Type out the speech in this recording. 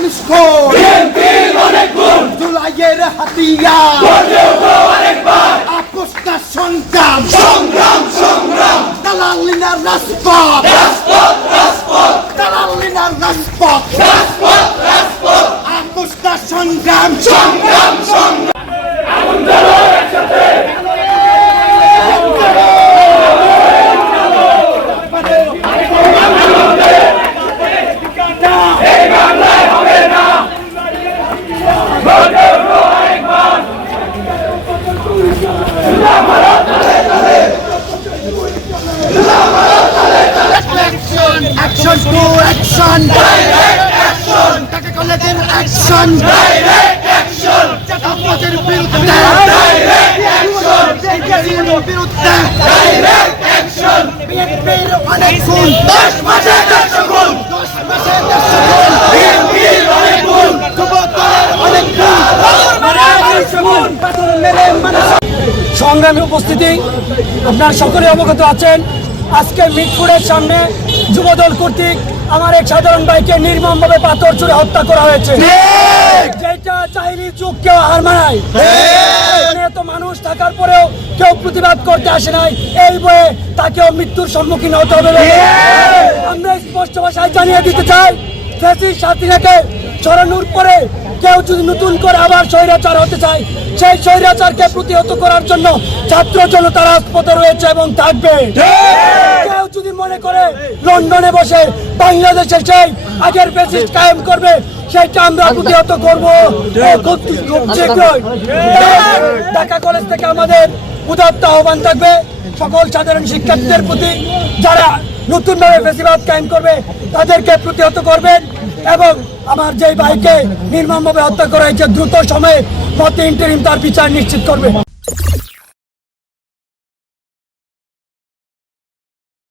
মানুষ কোন জুলাইয়ের হাতিয়ার। আপোষটা সংগ্রাম। সংগ্রাম সংগ্রাম। দালালিনার রাজপথ। দালালিনার রাজপথ। রাজপথ রাজপথ। আপোষটা সংগ্রাম। সংগ্রাম সংগ্রাম। অ্যাকশন টু অ্যাকশন অ্যাকশন টাকা কলেজের অ্যাকশন অ্যাকশন চাটাপদের বিরুদ্ধে বিরুদ্ধে বিএনপির অনেক গুণ। দশ মাসে দেড়শো গুণ দশ মাসে দেড়শো গুণ বিএনপির অনেক গুণ যুবদলের অনেক গুণ পাথর মেরে মানুষ সংগ্রামী উপস্থিতি। আপনার সকলে অবগত আছেন আজকে মিটপুরের সামনে যুবদল কর্তৃক আমার এক সাধারণ ভাইকে নির্মমভাবে পাথর ছুড়ে হত্যা করা হয়েছে। যেটা চাইনি চুপ কেউ হার মানায়। এত মানুষ থাকার পরেও কেউ প্রতিবাদ করতে আসে নাই। এই বয়ে তাকেও মৃত্যুর সম্মুখীন হতে হবে আমরা স্পষ্ট ভাষায় জানিয়ে দিতে চাই ফেসির সাথী রেখে ছড়ানোর পরে কেউ যদি নতুন করে আবার স্বৈরাচার হতে চায় সেই স্বৈরাচারকে প্রতিহত করার জন্য ছাত্র জনতা রাজপথে রয়েছে এবং থাকবে। কেউ যদি মনে করে লন্ডনে বসে বাংলাদেশে সেই আগের বেসিস কায়েম করবে সেটা আমরা প্রতিহত করব। ঢাকা কলেজ থেকে আমাদের উদাত্ত আহ্বান থাকবে। সকল সাধারণ শিক্ষার্থীদের প্রতি যারা নতুনভাবে বেশিরভাগ কায়েম করবে, তাদেরকে প্রতিহত করবেন এবং আমার যে ভাইকে নির্মমভাবে হত্যা করা হয়েছে, দ্রুত সময়ে মতে ইন্টারিম তার বিচার নিশ্চিত করবে।